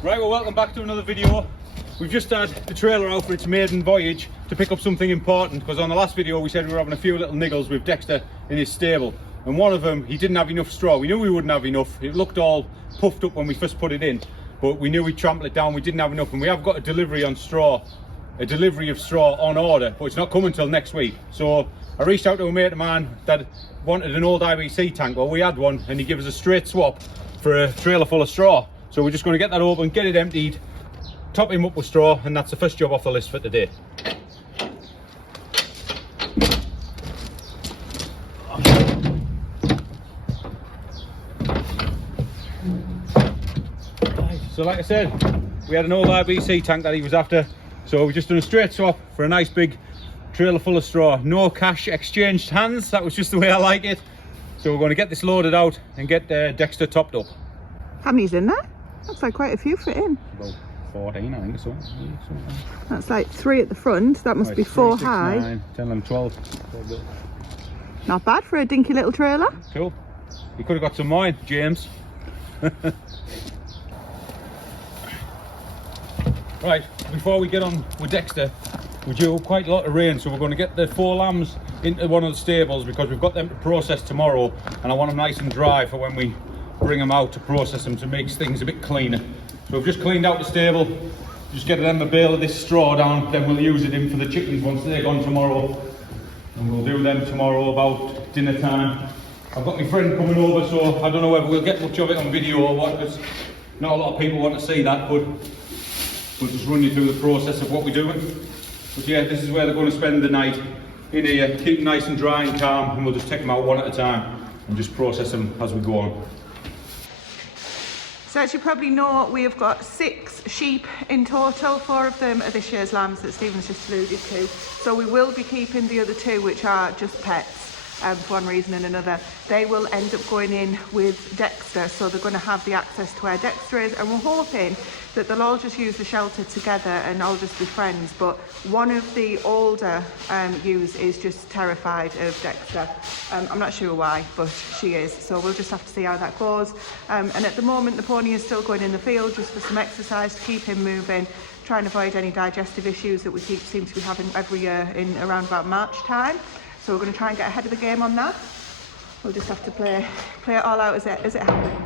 Right, well, welcome back to another video. We've just had the trailer out for its maiden voyage to pick up something important, because on the last video we said we were having a few little niggles with Dexter in his stable, and one of them, he didn't have enough straw. We knew we wouldn't have enough. It looked all puffed up when we first put it in, but we knew we'd trample it down. We didn't have enough, and we have got a delivery of straw on order, but it's not coming until next week. So I reached out to a mate of mine that wanted an old IBC tank. Well, we had one, and he gave us a straight swap for a trailer full of straw. So we're just going to get that open, get it emptied, top him up with straw, and that's the first job off the list for today. So like I said, we had an old IBC tank that he was after, so we've just done a straight swap for a nice big trailer full of straw. No cash exchanged hands, that was just the way I like it. So we're going to get this loaded out and get Dexter topped up. How many's in there? Looks like quite a few fit in. About 14, I think so. That's like 3 at the front. That must be 4 high. 9, 10, 11, 12. Not bad for a dinky little trailer. Cool. You could have got some more, James. Right, before we get on with Dexter, we do quite a lot of rain, so we're going to get the 4 lambs into one of the stables, because we've got them to process tomorrow, and I want them nice and dry for when we bring them out to process them, to make things a bit cleaner. So we've just cleaned out the stable, just get them a bale of this straw down, then we'll use it in for the chickens once they're gone tomorrow, and we'll do them tomorrow about dinner time. I've got my friend coming over, so I don't know whether we'll get much of it on video or what, because not a lot of people want to see that, but we'll just run you through the process of what we're doing. But yeah, this is where they're going to spend the night, in here, keep them nice and dry and calm, and we'll just take them out one at a time and just process them as we go on. So as you probably know, we have got 6 sheep in total. 4 of them are this year's lambs that Stephen's just alluded to. So we will be keeping the other 2, which are just pets, for one reason and another. They will end up going in with Dexter, so they're going to have the access to where Dexter is, and we're hoping that they'll all just use the shelter together and all just be friends. But one of the older ewes is just terrified of Dexter. I'm not sure why, but she is, so we'll just have to see how that goes. And at the moment the pony is still going in the field just for some exercise to keep him moving, try and avoid any digestive issues that we seem to be having every year in around about March time. So we're going to try and get ahead of the game on that. We'll just have to play it all out as it happens.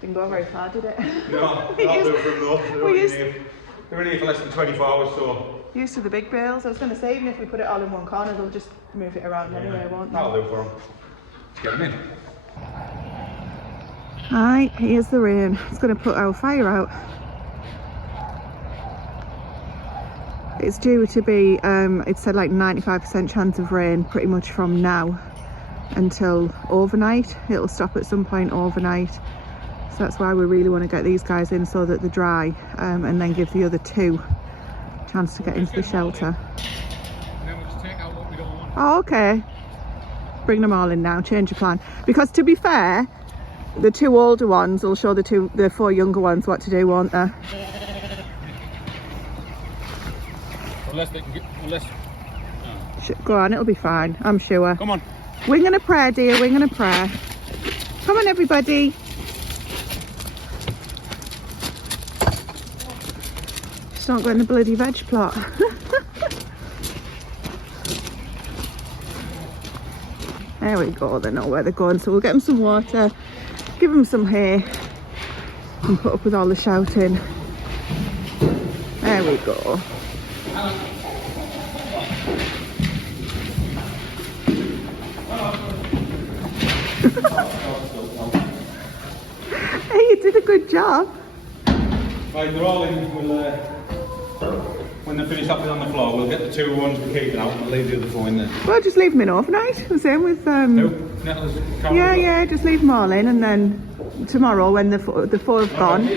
Didn't go very far, did it? No, I'll do it from though. They're in here for less than 24 hours, so... Used to the big bales. I was going to say, even if we put it all in one corner, they'll just move it around anyway, won't they? That'll do for them. Let's get them in. Right, here's the rain. It's going to put our fire out. It's due to be, it said like 95% chance of rain pretty much from now until overnight. It'll stop at some point overnight. So that's why we really want to get these guys in so that they're dry, and then give the other 2 a chance to get into the shelter. And then we'll just take out what we don't want. Oh, okay. Bring them all in now, change your plan. Because to be fair, the 2 older ones will show the 4 younger ones what to do, won't they? Unless they can get... Go on, it'll be fine, I'm sure. Come on. Wing and a prayer, dear, wing and a prayer. Come on, everybody. Just don't go in the bloody veg plot. There we go, they know where they're going, so we'll get them some water, give them some hay, and put up with all the shouting. There we go. Hey, you did a good job. Right, they're all in. We'll, when they're finished up on the floor, we'll get the 2 ones we're keeping out and we'll leave the other 4 in there. Well, just leave them in overnight. The same with yeah, just leave them all in, and then tomorrow when the 4 have gone.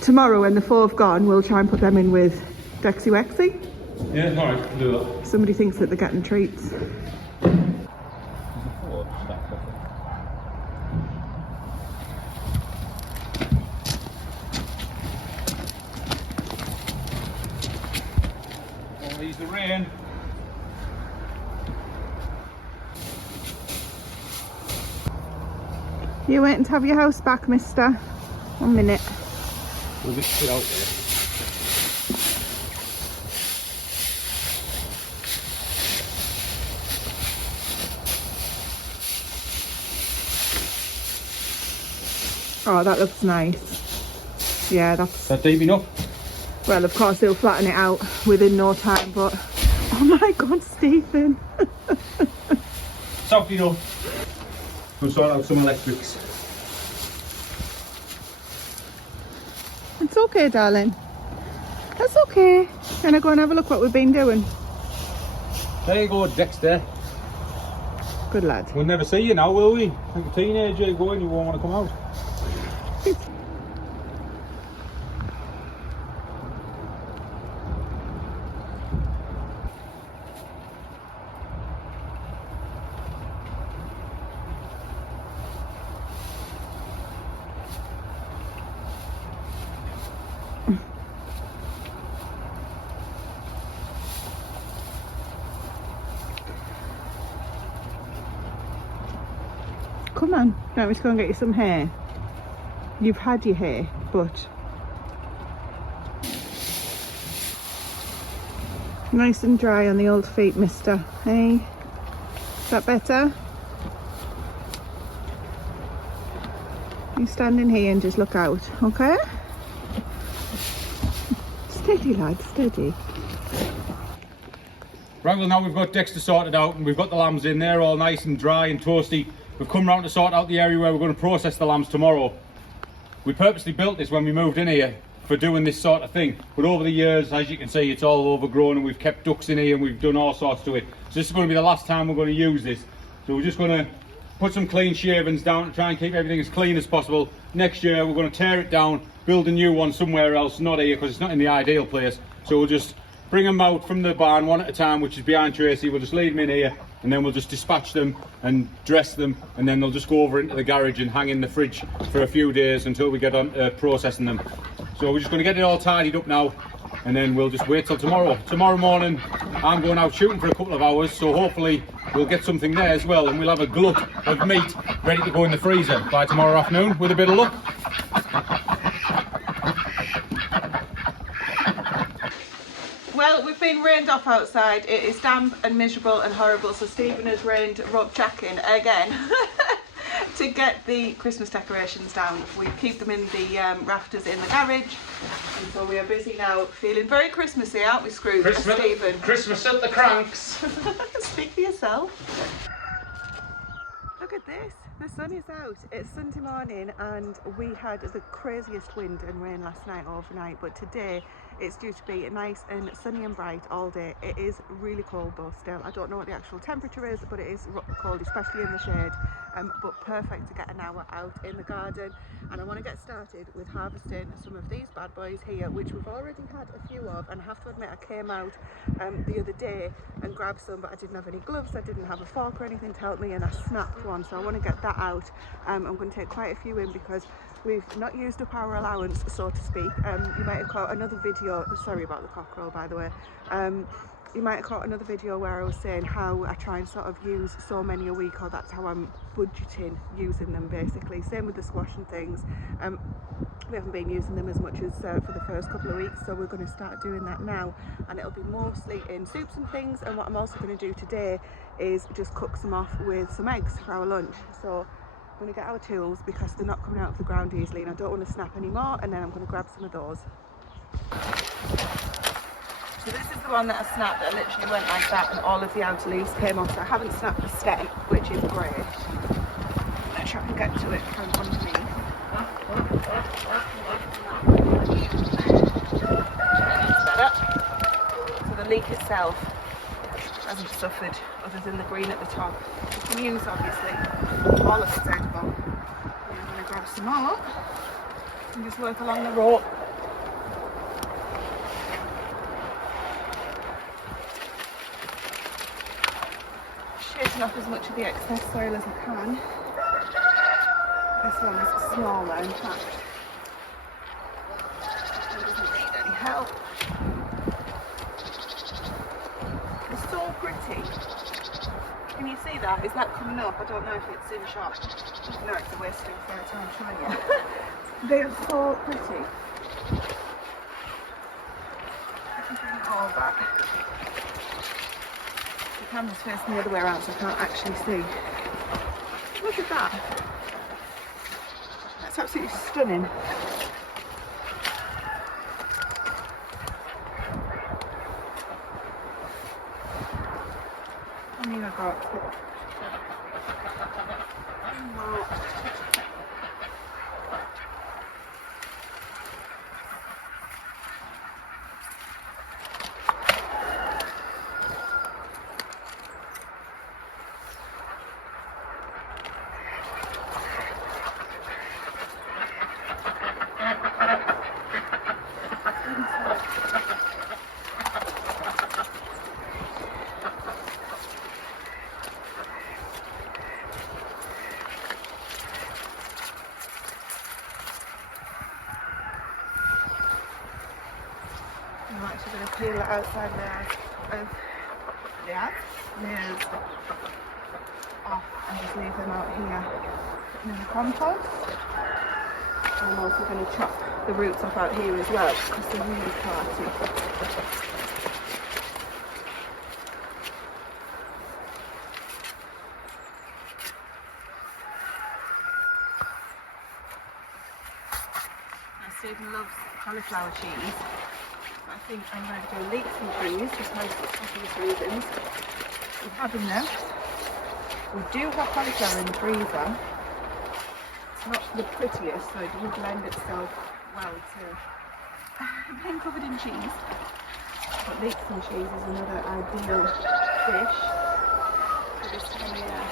Tomorrow when the 4 have gone, we'll try and put them in with Dexy Wexy. Yeah, alright, we'll do that. Somebody thinks that they're getting treats. Ease the rain. You waiting to have your house back, mister? 1 minute. We'll just put it out there. Oh, that looks nice. Yeah, that's... That deep enough? Well, of course, it'll flatten it out within no time, but... Oh my God, Stephen. Soft enough. We'll sort out some electrics. It's okay, darling. That's okay. Can I go and have a look what we've been doing? There you go, Dexter. Good lad. We'll never see you now, will we? Like a teenager, you go and you won't want to come out. Come on, let me just go and get you some hair. You've had your hair, but nice and dry on the old feet, mister. Hey, is that better? You stand in here and just look out, okay? Steady, lad, steady. Right, well now we've got Dexter sorted out and we've got the lambs in there all nice and dry and toasty. We've come round to sort out the area where we're going to process the lambs tomorrow. We purposely built this when we moved in here for doing this sort of thing. But over the years, as you can see, it's all overgrown and we've kept ducks in here and we've done all sorts to it. So this is going to be the last time we're going to use this. So we're just going to put some clean shavings down to try and keep everything as clean as possible. Next year, we're going to tear it down, build a new one somewhere else, not here because it's not in the ideal place. So we'll just bring them out from the barn one at a time, which is behind Tracy. We'll just leave them in here and then we'll just dispatch them and dress them, and then they'll just go over into the garage and hang in the fridge for a few days until we get on processing them. So we're just going to get it all tidied up now and then we'll just wait till tomorrow. Tomorrow morning I'm going out shooting for a couple of hours, so hopefully we'll get something there as well and we'll have a glut of meat ready to go in the freezer by tomorrow afternoon with a bit of luck. Well, we've been rained off outside. It is damp and miserable and horrible, so Stephen has rained rope jacking again to get the Christmas decorations down. We keep them in the rafters in the garage, and so we are busy now, feeling very Christmassy, aren't we, Scrooge? Stephen. Christmas at the cranks. Speak for yourself. Look at this, the sun is out. It's Sunday morning and we had the craziest wind and rain last night overnight, but today it's due to be nice and sunny and bright all day. It is really cold though still. I don't know what the actual temperature is, but it is cold, especially in the shade, but perfect to get an hour out in the garden. And I want to get started with harvesting some of these bad boys here, which we've already had a few of, and I have to admit I came out the other day and grabbed some, but I didn't have any gloves, I didn't have a fork or anything to help me, and I snapped one, so I want to get that out. I'm going to take quite a few in because we've not used up our allowance, so to speak. You might have caught another video, sorry about the cockerel by the way, you might have caught another video where I was saying how I try and sort of use so many a week, or that's how I'm budgeting using them basically. Same with the squash and things. We haven't been using them as much as for the first couple of weeks, so we're going to start doing that now, and it'll be mostly in soups and things. And what I'm also going to do today is just cook some off with some eggs for our lunch. So I'm going to get our tools because they're not coming out of the ground easily and I don't want to snap anymore, and then I'm going to grab some of those. So this is the one that I snapped that literally went like that and all of the outer leaves came off. So I haven't snapped the stem, which is great. Let's try and get to it from underneath. So the leek itself hasn't suffered other than the green at the top. You can use obviously all of it's edible. I'm going to grab some more and just work along the rope. Shaking off as much of the excess soil as I can. This one is smaller in fact. It doesn't need any help. It's so pretty. Can you see that? Is that coming up? I don't know if it's in shot. No, it's a waste of their time showing you. They are so pretty. All that. The camera's facing the other way around, so I can't actually see. Look at that. That's absolutely stunning. I mean, I got. I'm actually going to peel the outside layers of layers off and just leave them out here in the compost. And I'm also going to chop the roots off out here as well because they're really party. Now Stephen loves cauliflower cheese. I think I'm going to go leeks and cheese, just most obvious reasons. We're having them. We do have cauliflower in the freezer. It's not the prettiest, so it doesn't lend itself well to being covered in cheese. But leeks and cheese is another ideal dish for this time of year.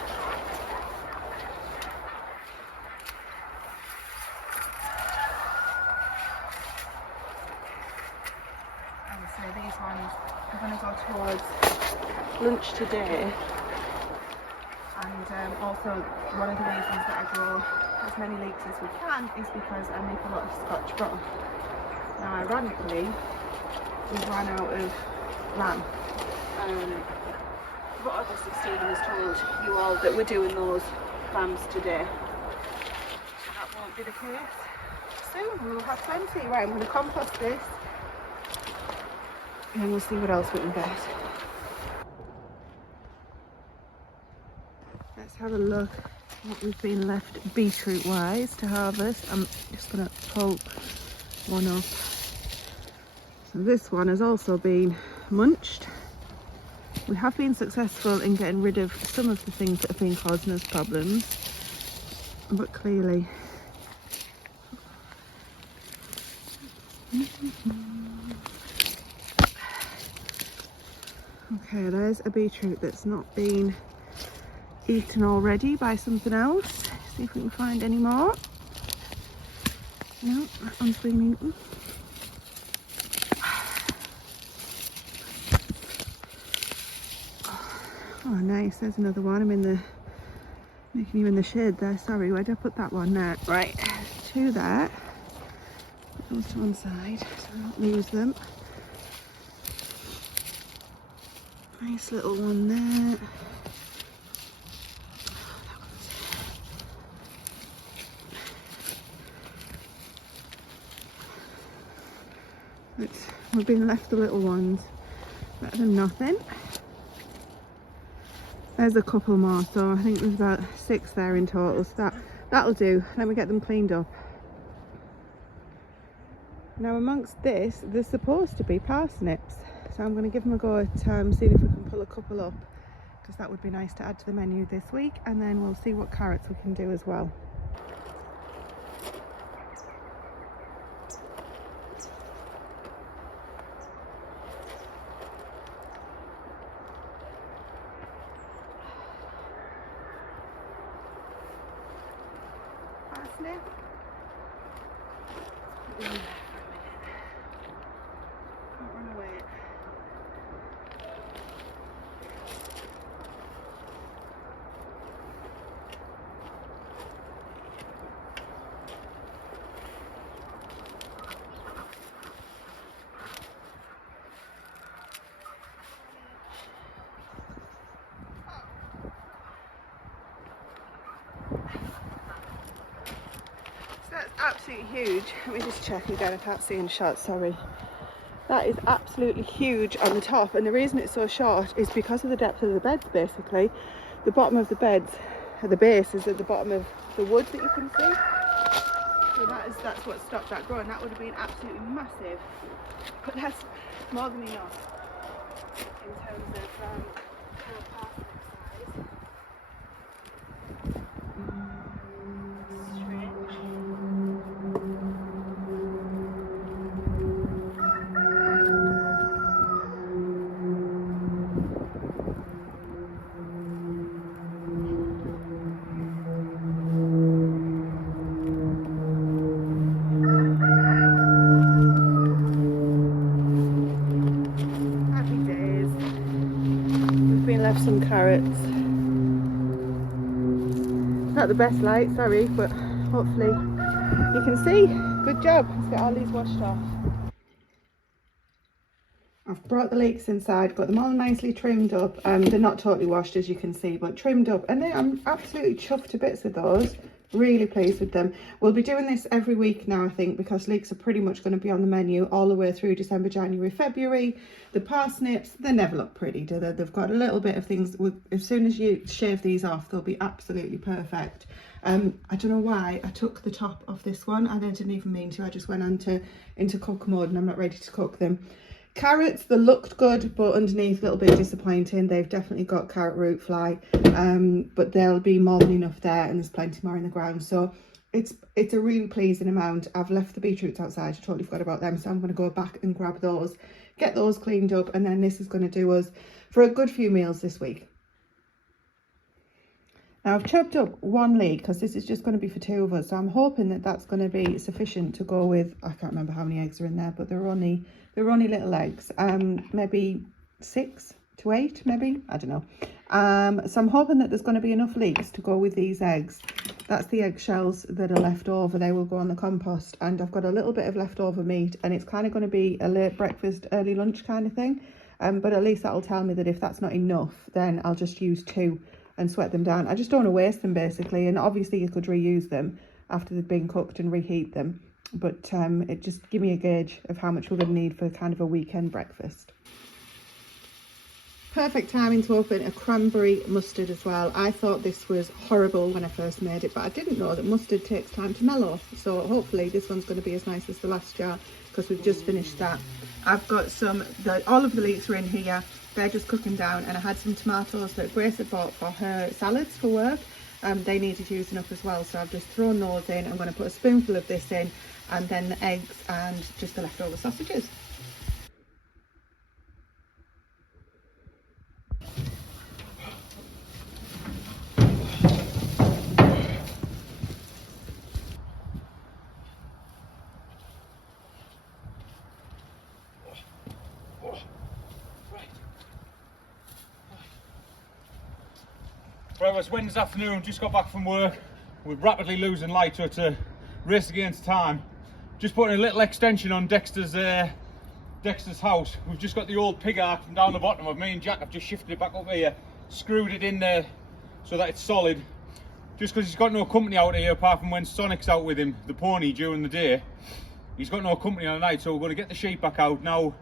So these ones are going to go towards lunch today, and also one of the reasons that I grow as many leeks as we can is because I make a lot of Scotch broth. Now ironically we ran out of lamb, but obviously Stephen has told you all that we're doing those lambs today. That won't be the case soon, we'll have plenty. Right, I'm going to compost this and we'll see what else we can get. Let's have a look at what we've been left beetroot wise to harvest. I'm just going to pull one up. So this one has also been munched. We have been successful in getting rid of some of the things that have been causing us problems, but clearly okay, there's a beetroot that's not been eaten already by something else. See if we can find any more. No, that one's been eaten. Oh nice, there's another one. I'm in the making you in the shade there. Sorry, where did I put that one there? Right, two there. Put those to one side so I don't lose them. Nice little one there. We've been left the little ones. Better than nothing. There's a couple more, so I think there's about 6 there in total. So that'll do. Let me get them cleaned up. Now amongst this, there's supposed to be parsnips. So I'm going to give them a go at seeing if we can pull a couple up, because that would be nice to add to the menu this week, and then we'll see what carrots we can do as well. Parsnip. Don't run away. absolutely huge. Let me just check again, I can't see in shot, sorry. That is absolutely huge on the top, and the reason it's so short is because of the depth of the beds basically. The bottom of the beds, the base is at the bottom of the wood that you can see. So that's what stopped that growing. That would have been absolutely massive. But that's more than enough in terms of parsnip size. Happy days. We've been left some carrots. Not the best light, sorry, but hopefully you can see. Good job. Let's get all these washed off. I've brought the leeks inside, got them all nicely trimmed up. They're not totally washed as you can see, but trimmed up, and I'm absolutely chuffed to bits with those. Really pleased with them. We'll be doing this every week now, I think, because leeks are pretty much going to be on the menu all the way through December, January, February. The parsnips, they never look pretty, do they? They've got a little bit of things. As soon as you shave these off, they'll be absolutely perfect. I don't know why I took the top off this one. I didn't even mean to. I just went into cook mode and I'm not ready to cook them. Carrots, they looked good, but underneath a little bit disappointing. They've definitely got carrot root fly, but there'll be more than enough there, and there's plenty more in the ground. So it's a really pleasing amount. I've left the beetroots outside. I totally forgot about them, so I'm going to go back and grab those, get those cleaned up, and then this is going to do us for a good few meals this week. Now I've chopped up one leek because this is just going to be for two of us, so I'm hoping that that's going to be sufficient to go with. I can't remember how many eggs are in there, but they're only little eggs, maybe 6 to 8, maybe, I don't know. So I'm hoping that there's going to be enough leeks to go with these eggs. That's the eggshells that are left over. They will go on the compost, and I've got a little bit of leftover meat, and it's kind of going to be a late breakfast, early lunch kind of thing. But at least that'll tell me that if that's not enough, then I'll just use 2 and sweat them down. I just don't want to waste them basically, and obviously you could reuse them after they've been cooked and reheat them, but it just give me a gauge of how much we're going to need for kind of a weekend breakfast. Perfect timing to open a cranberry mustard as well. I thought this was horrible when I first made it, but I didn't know that mustard takes time to mellow, so hopefully this one's going to be as nice as the last jar because we've just finished that. I've got all of the leeks are in here. They're just cooking down, and I had some tomatoes that Grace had bought for her salads for work. They needed using up as well, so I've just thrown those in. I'm going to put a spoonful of this in, and then the eggs and just the leftover sausages. Right, it's Wednesday afternoon, just got back from work. We're rapidly losing light, so it's a race against time. Just putting a little extension on Dexter's house. We've just got the old pig arc from down the bottom of me and Jack. I've just shifted it back up here, screwed it in there so that it's solid. Just because he's got no company out here apart from when Sonic's out with him, the pony, during the day. He's got no company on the night, so we're going to get the sheep back out now.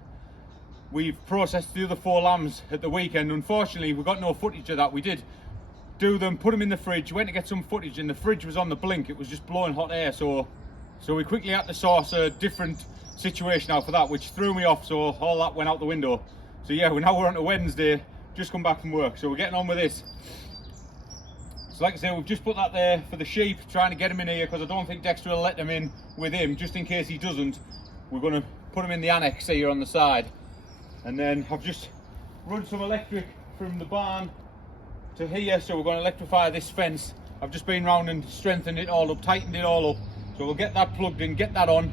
We've processed the other 4 lambs at the weekend. Unfortunately, we've got no footage of that. We did do them, put them in the fridge, went to get some footage, and the fridge was on the blink. It was just blowing hot air, so we quickly had to source a different situation out for that, which threw me off, so all that went out the window. So yeah, we're on to Wednesday, just come back from work, so we're getting on with this. So like I say, we've just put that there for the sheep, trying to get them in here, because I don't think Dexter will let them in with him. Just in case he doesn't, we're going to put them in the annex here on the side. And then I've just run some electric from the barn to here, so we're going to electrify this fence. I've just been round and strengthened it all up, tightened it all up, so we'll get that plugged in, get that on.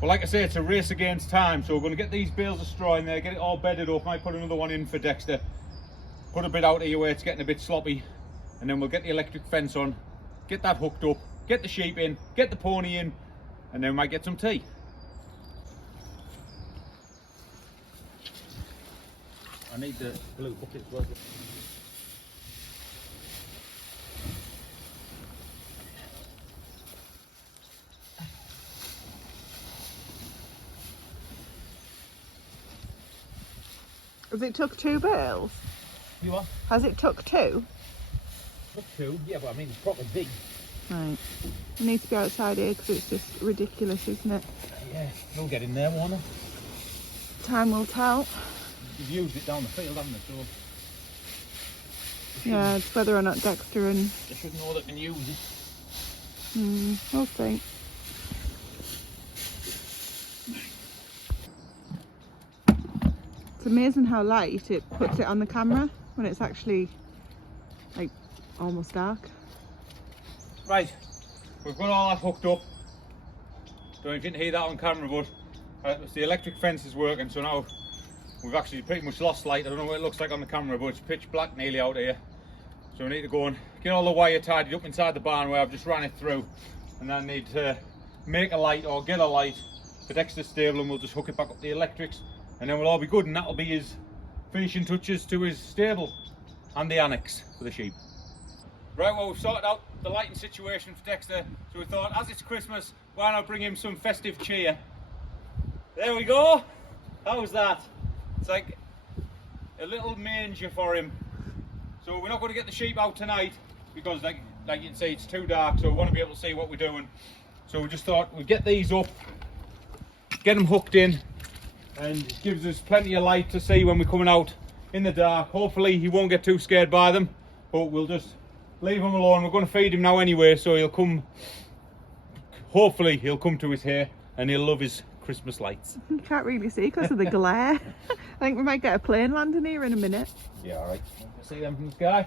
But like I say, it's a race against time, so we're going to get these bales of straw in there, get it all bedded up. Might put another one in for Dexter, put a bit out here where it's getting a bit sloppy, and then we'll get the electric fence on, get that hooked up, get the sheep in, get the pony in, and then we might get some tea. I need the blue bucket as well. Has it took 2 bales? You are? Has it took 2? Took 2, yeah, but I mean, it's proper big. Right. I need to be outside here because it's just ridiculous, isn't it? Yeah, they'll get in there, won't they? Time will tell. You've used it down the field, haven't they? So Yeah, it's whether or not Dexter and... they should know they can use it. We'll see. It's amazing how light it puts it on the camera when it's actually like almost dark. Right, we've got all that hooked up. Don't know if you can hear that on camera, but the electric fence is working, so now we've actually pretty much lost light. I don't know what it looks like on the camera, but it's pitch black nearly out here. So we need to go and get all the wire tidied up inside the barn where I've just ran it through, and then need to make a light or get a light for Dexter's stable, and we'll just hook it back up the electrics, and then we'll all be good, and that'll be his finishing touches to his stable and the annex for the sheep. Right, well, we've sorted out the lighting situation for Dexter, so we thought, as it's Christmas, why not bring him some festive cheer? There we go. How's that? It's like a little manger for him. So we're not going to get the sheep out tonight because, like you can see, it's too dark, so we want to be able to see what we're doing. So we just thought we'd get these up, get them hooked in, and it gives us plenty of light to see when we're coming out in the dark. Hopefully he won't get too scared by them, but we'll just leave him alone. We're going to feed him now anyway, so he'll come, hopefully he'll come to his hair and he'll love his Christmas lights. You can't really see because of the glare. I think we might get a plane landing here in a minute. Yeah, alright. See them from the sky.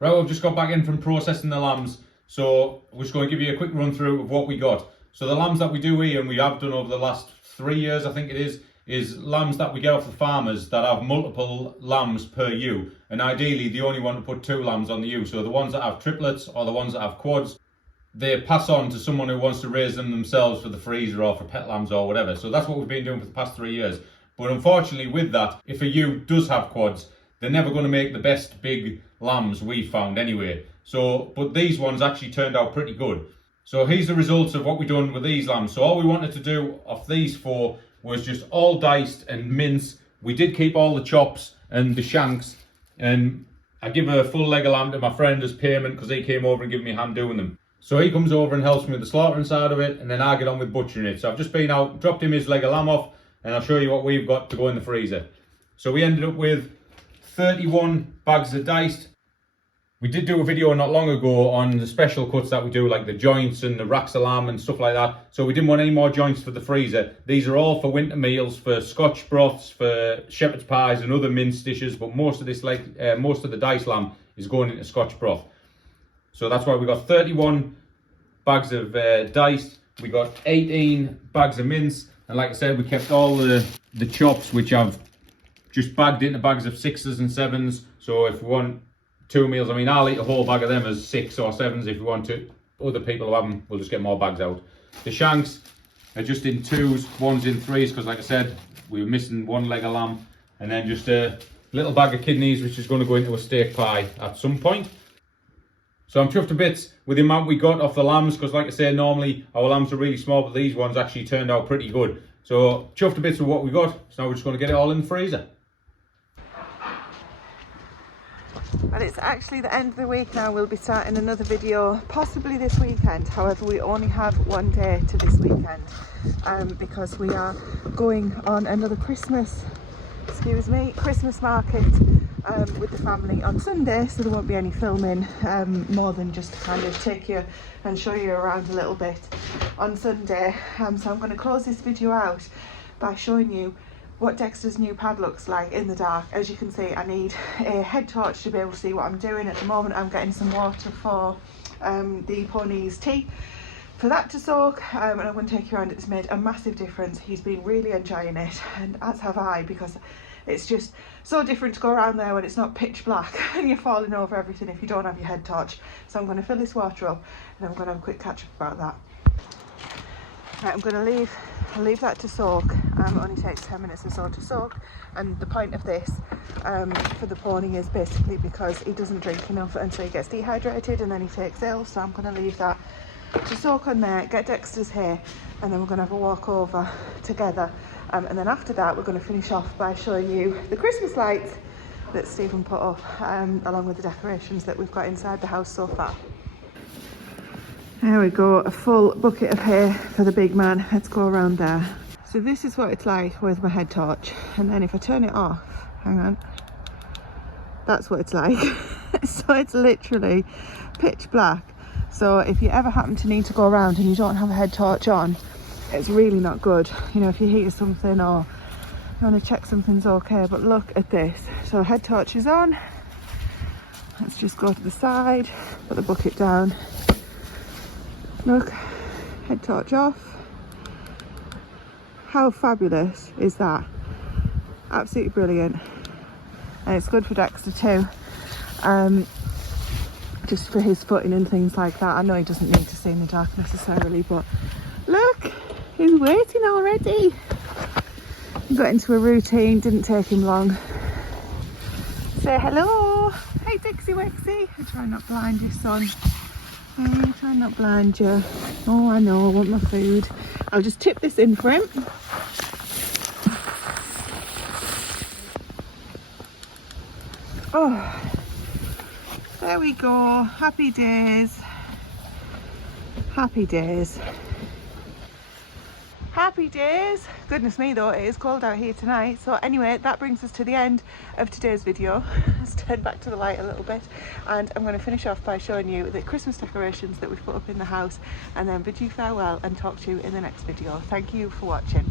Right, we've just got back in from processing the lambs, so we're just going to give you a quick run through of what we got. So the lambs that we do here, and we have done over the last 3 years, I think it is lambs that we get off the farmers that have multiple lambs per ewe, and ideally they only want to put 2 lambs on the ewe. So the ones that have triplets or the ones that have quads, they pass on to someone who wants to raise them themselves for the freezer or for pet lambs or whatever. So that's what we've been doing for the past 3 years. But unfortunately with that, if a ewe does have quads, they're never going to make the best big lambs we've found anyway. So, but these ones actually turned out pretty good. So here's the results of what we've done with these lambs. So all we wanted to do of these 4 was just all diced and mince. We did keep all the chops and the shanks, and I give a full leg of lamb to my friend as payment because he came over and gave me a hand doing them. So he comes over and helps me with the slaughtering side of it, and then I get on with butchering it. So I've just been out, dropped him his leg of lamb off, and I'll show you what we've got to go in the freezer. So we ended up with 31 bags of diced. We did do a video not long ago on the special cuts that we do, like the joints and the racks of lamb and stuff like that. So we didn't want any more joints for the freezer. These are all for winter meals, for Scotch broths, for shepherd's pies and other mince dishes. But most of this, most of the diced lamb is going into Scotch broth. So that's why we got 31 bags of diced. We got 18 bags of mince, and like I said, we kept all the chops, which I've just bagged into bags of 6s and 7s. So if we want 2 meals, I mean, I'll eat a whole bag of them as 6 or 7s. If you want to, other people who have them, we'll just get more bags out. The shanks are just in 2s, 1s in 3s, because like I said, we were missing 1 leg of lamb, and then just a little bag of kidneys, which is going to go into a steak pie at some point. So I'm chuffed to bits with the amount we got off the lambs, because like I say, normally our lambs are really small, but these ones actually turned out pretty good. So chuffed to bits with what we got. So now we're just going to get it all in the freezer. And it's actually the end of the week now. We'll be starting another video possibly this weekend. However, we only have 1 day to this weekend because we are going on another Christmas market with the family on Sunday, so there won't be any filming, more than just to kind of take you and show you around a little bit on Sunday. So I'm going to close this video out by showing you what Dexter's new pad looks like in the dark. As you can see, I need a head torch to be able to see what I'm doing. At the moment I'm getting some water for the pony's tea for that to soak, and I'm going to take you around. It's made a massive difference. He's been really enjoying it, and as have I, because it's just so different to go around there when it's not pitch black and you're falling over everything if you don't have your head torch. So I'm going to fill this water up and I'm going to have a quick catch up about that. Right, I'm going to leave that to soak. It only takes 10 minutes or so to soak, and the point of this for the pony is basically because he doesn't drink enough and so he gets dehydrated and then he takes ill. So I'm going to leave that to soak on there, get Dexter's hair, and then we're going to have a walk over together And then after that, we're going to finish off by showing you the Christmas lights that Stephen put up, along with the decorations that we've got inside the house so far. There we go, a full bucket of hay for the big man. Let's go around there. So this is what it's like with my head torch. And then if I turn it off, hang on, that's what it's like. So it's literally pitch black. So if you ever happen to need to go around and you don't have a head torch on, it's really not good. You know, if you hear something or you want to check something's okay. But look at this. So head torch is on. Let's just go to the side, put the bucket down. Look, head torch off. How fabulous is that? Absolutely brilliant. And it's good for Dexter too. Just for his footing and things like that. I know he doesn't need to see in the dark necessarily, but look, he's waiting already. He got into a routine, didn't take him long. Say hello. Hey Dixie Wexie. I try not blind you, son. Hey, try not blind you. Oh, I know, I want my food. I'll just tip this in for him. Oh, there we go. Happy days. Happy days. Happy days. Goodness me though, it is cold out here tonight. So anyway, that brings us to the end of today's video. Let's turn back to the light a little bit, and I'm going to finish off by showing you the Christmas decorations that we've put up in the house, and then bid you farewell and talk to you in the next video. Thank you for watching.